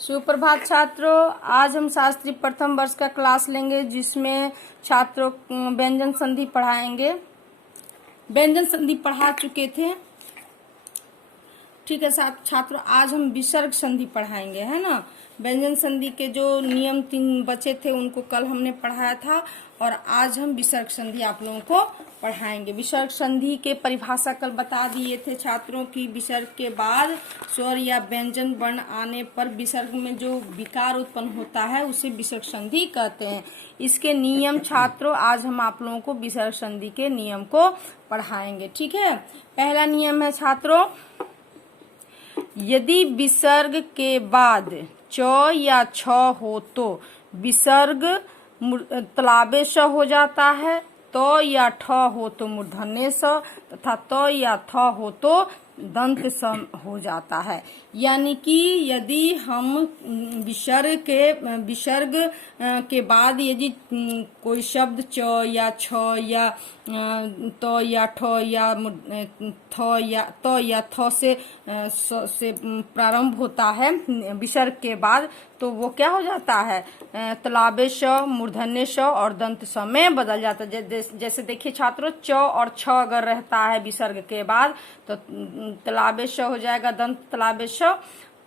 सुप्रभात छात्रों, आज हम शास्त्री प्रथम वर्ष का क्लास लेंगे जिसमें छात्रों व्यंजन संधि पढ़ाएंगे। व्यंजन संधि पढ़ा चुके थे, ठीक है छात्रों। आज हम विसर्ग संधि पढ़ाएंगे, है ना। व्यंजन संधि के जो नियम 3 बचे थे उनको कल हमने पढ़ाया था और आज हम विसर्ग संधि आप लोगों को पढ़ाएंगे। विसर्ग संधि के परिभाषा कल बता दिए थे छात्रों की। विसर्ग के बाद स्वर या व्यंजन वर्ण आने पर विसर्ग में जो विकार उत्पन्न होता है उसे विसर्ग संधि कहते हैं। इसके नियम छात्रों आज हम आप लोगों को विसर्ग संधि के नियम को पढ़ाएंगे, ठीक है। पहला नियम है छात्रों, यदि विसर्ग के बाद च या छ हो तो विसर्ग तलाबे स हो जाता है, तो या ठ हो तो मूर्धन्य स तथा तो या थ हो तो दंत स हो जाता है। यानी कि यदि हम विसर्ग के बाद यदि कोई शब्द च या छ या तो या ठ या थ या तो या थ से प्रारंभ होता है विसर्ग के बाद, तो वो क्या हो जाता है, तलाबे श, मूर्धन्य श और दंत स में बदल जाता है। जैसे देखिए छात्रों, च और छ अगर रहता है विसर्ग के बाद तो तलाबे श हो जाएगा दंत तलाबे श,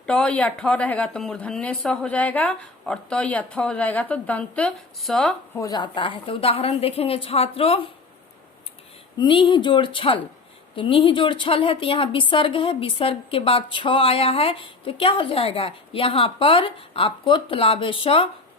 ट या ठ रहेगा तो मूर्धन्य स हो जाएगा और त या थ हो जाएगा तो दंत स हो जाता है। तो उदाहरण देखेंगे छात्रों, निह जोड़ छल। तो निह जोड़ छल है तो यहाँ विसर्ग है, विसर्ग के बाद छ आया है तो क्या हो जाएगा, यहाँ पर आपको तलाबे श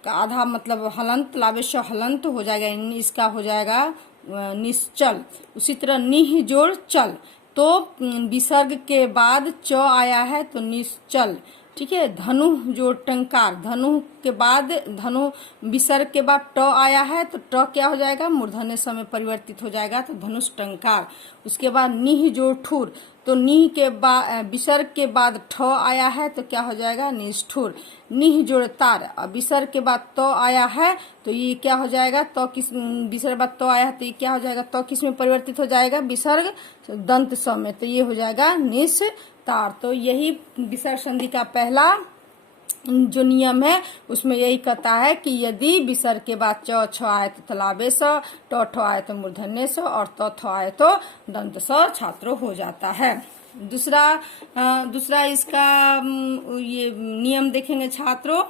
का आधा मतलब हलंत, तलाबे श हलंत हो जाएगा, इसका हो जाएगा निश्चल। उसी तरह निह जोड़ चल, तो विसर्ग के बाद च आया है तो निश्चल, ठीक है। धनु जोड़ टंकार, धनु के बाद धनु विसर्ग के बाद ट आया है तो ट क्या हो जाएगा, मूर्धन्य स में परिवर्तित हो जाएगा तो धनुष टंकार। उसके बाद निह जोड़ ठुर, तो निह के बाद विसर्ग के बाद ठ आया है तो क्या हो जाएगा, निष्ठुर। निह जोड़ तार, विसर्ग के बाद तो आया है तो ये क्या हो जाएगा, तो किस विसर्ग बाद तो आया है तो ये क्या हो जाएगा, तो किस में परिवर्तित हो जाएगा, विसर्ग दंत स में, तो ये हो जाएगा निस्तार। तो यही विसर्ग संधि का पहला जो नियम है उसमें यही कहता है कि यदि विसर्ग के बाद च छ आए तो तलाबे स, ट ठ आए तो मूर्धन्य स और त थ आए तो दंत स छात्रों हो जाता है। दूसरा इसका ये नियम देखेंगे छात्रों,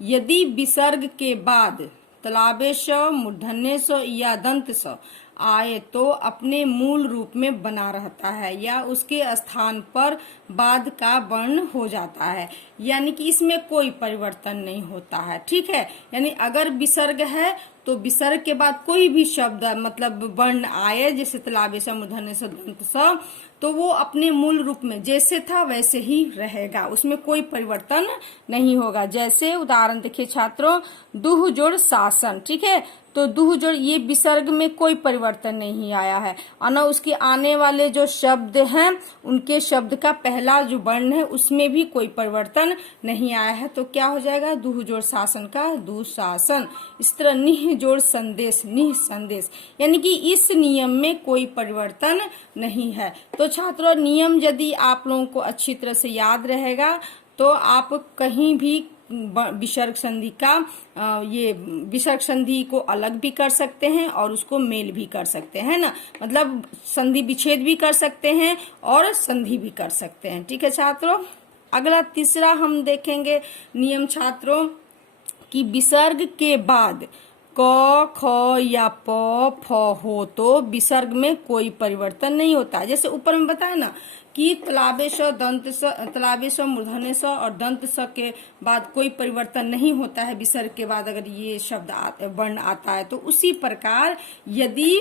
यदि विसर्ग के बाद तलाबे स, मूर्धन्य स या दंत स आए तो अपने मूल रूप में बना रहता है या उसके स्थान पर बाद का वर्ण हो जाता है, यानी कि इसमें कोई परिवर्तन नहीं होता है, ठीक है। यानी अगर विसर्ग है तो विसर्ग के बाद कोई भी शब्द मतलब वर्ण आए जैसे तलाबे स, मूर्धन्य स, दंत स, तो वो अपने मूल रूप में जैसे था वैसे ही रहेगा, उसमें कोई परिवर्तन नहीं होगा। जैसे उदाहरण देखिए छात्रों, दुह जोड़ शासन, ठीक है। तो दुह जोड़ ये विसर्ग में कोई परिवर्तन नहीं आया है और उसके आने वाले जो शब्द हैं उनके शब्द का पहला जो वर्ण है उसमें भी कोई परिवर्तन नहीं आया है, तो क्या हो जाएगा, दुह जोड़ शासन का दुशासन। इस तरह निह जोड़ संदेश, निह संदेश, यानी कि इस नियम में कोई परिवर्तन नहीं है। तो छात्रों नियम यदि आप लोगों को अच्छी तरह से याद रहेगा तो आप कहीं भी विसर्ग संधि का ये विसर्ग संधि को अलग भी कर सकते हैं और उसको मेल भी कर सकते हैं ना, मतलब संधि विच्छेद भी कर सकते हैं और संधि भी कर सकते हैं, ठीक है छात्रों। अगला तीसरा हम देखेंगे नियम छात्रों कि विसर्ग के बाद क, ख या प, फ हो तो विसर्ग में कोई परिवर्तन नहीं होता। जैसे ऊपर में बताया ना कि तलाबे स, दंत स, तलाबे स, मूर्धन्य स और दंत स के बाद कोई परिवर्तन नहीं होता है विसर्ग के बाद अगर ये शब्द वर्ण आता है, तो उसी प्रकार यदि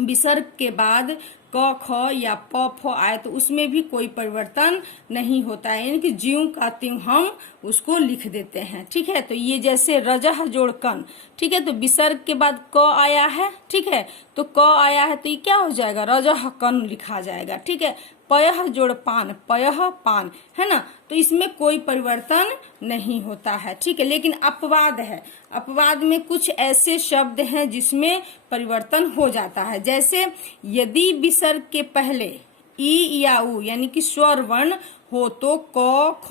विसर्ग के बाद क, ख या प, फ आए तो उसमें भी कोई परिवर्तन नहीं होता है, यानी कि ज्यों का त्यों हम उसको लिख देते हैं, ठीक है। तो ये जैसे रजह जोड़ कन, ठीक है, तो विसर्ग के बाद क आया है, ठीक है, तो क आया है तो ये क्या हो जाएगा, रजह कन लिखा जाएगा, ठीक है। पयह जोड़ पान, पयह पान, है ना, तो इसमें कोई परिवर्तन नहीं होता है, ठीक है। लेकिन अपवाद है, अपवाद में कुछ ऐसे शब्द हैं जिसमें परिवर्तन हो जाता है। जैसे यदि विसर्ग के पहले ई या उ यानी कि स्वर वर्ण हो तो क, ख,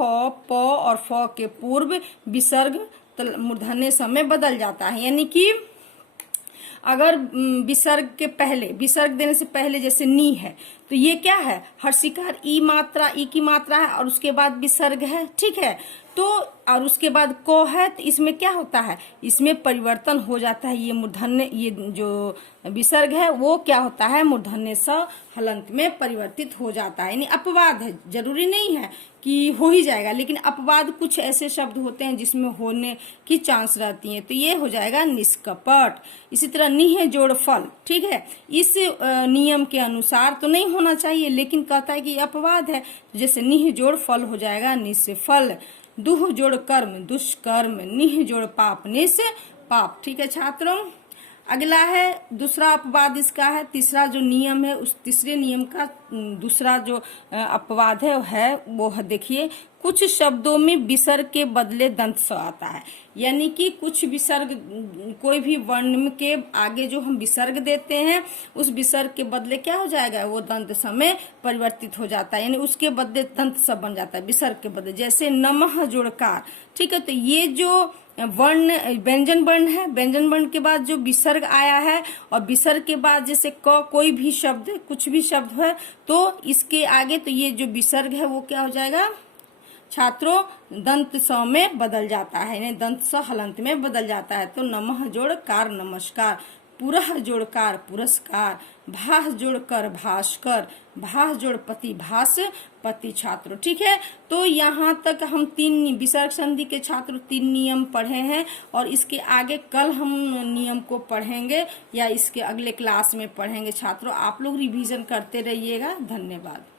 प और फ के पूर्व विसर्ग मूर्धन्य स में बदल जाता है। यानी कि अगर विसर्ग के पहले, विसर्ग देने से पहले जैसे नी है तो ये क्या है, हर्षिकार ई मात्रा, ई की मात्रा है और उसके बाद विसर्ग है, ठीक है। तो और उसके बाद को है, तो इसमें क्या होता है, इसमें परिवर्तन हो जाता है। ये मूर्धन्य, ये जो विसर्ग है वो क्या होता है, मूर्धन्य स हलंत में परिवर्तित हो जाता है। यानी अपवाद है, जरूरी नहीं है कि हो ही जाएगा, लेकिन अपवाद कुछ ऐसे शब्द होते हैं जिसमें होने की चांस रहती है, तो ये हो जाएगा निष्कपट। इसी तरह निह जोड़ फल, ठीक है, इस नियम के अनुसार तो नहीं होना चाहिए, लेकिन कहता है कि अपवाद है, जैसे निह जोड़ फल हो जाएगा निष्फल। दुह जोड़ कर्म दुष्कर्म, निह जोड़ पाप निष पाप, ठीक है छात्रों। अगला है दूसरा अपवाद इसका है, तीसरा जो नियम है उस तीसरे नियम का दूसरा जो अपवाद है वो है, देखिए, कुछ शब्दों में विसर्ग के बदले दंत स आता है। यानी कि कुछ विसर्ग, कोई भी वर्ण के आगे जो हम विसर्ग देते हैं उस विसर्ग के बदले क्या हो जाएगा, वो दंत स में परिवर्तित हो जाता है, यानी उसके बदले दंत स बन जाता है विसर्ग के बदले। जैसे नमः जोड़कार, ठीक है, तो ये जो वर्ण व्यंजन वर्ण है, व्यंजन वर्ण के बाद जो विसर्ग आया है और विसर्ग के बाद जैसे क, कोई भी शब्द, कुछ भी शब्द है तो इसके आगे तो ये जो विसर्ग है वो क्या हो जाएगा छात्रों, दंत स में बदल जाता है, यानी दंत स हलंत में बदल जाता है। तो नमः जोड़ कार नमस्कार, पुरह जोड़ कार पुरस्कार, भास जोड़ कर भास्कर, भास जोड़ पति भास पति छात्रों, ठीक है। तो यहाँ तक हम 3 विसर्ग संधि के छात्र 3 नियम पढ़े हैं और इसके आगे कल हम नियम को पढ़ेंगे या इसके अगले क्लास में पढ़ेंगे छात्रों। आप लोग रिवीजन करते रहिएगा। धन्यवाद।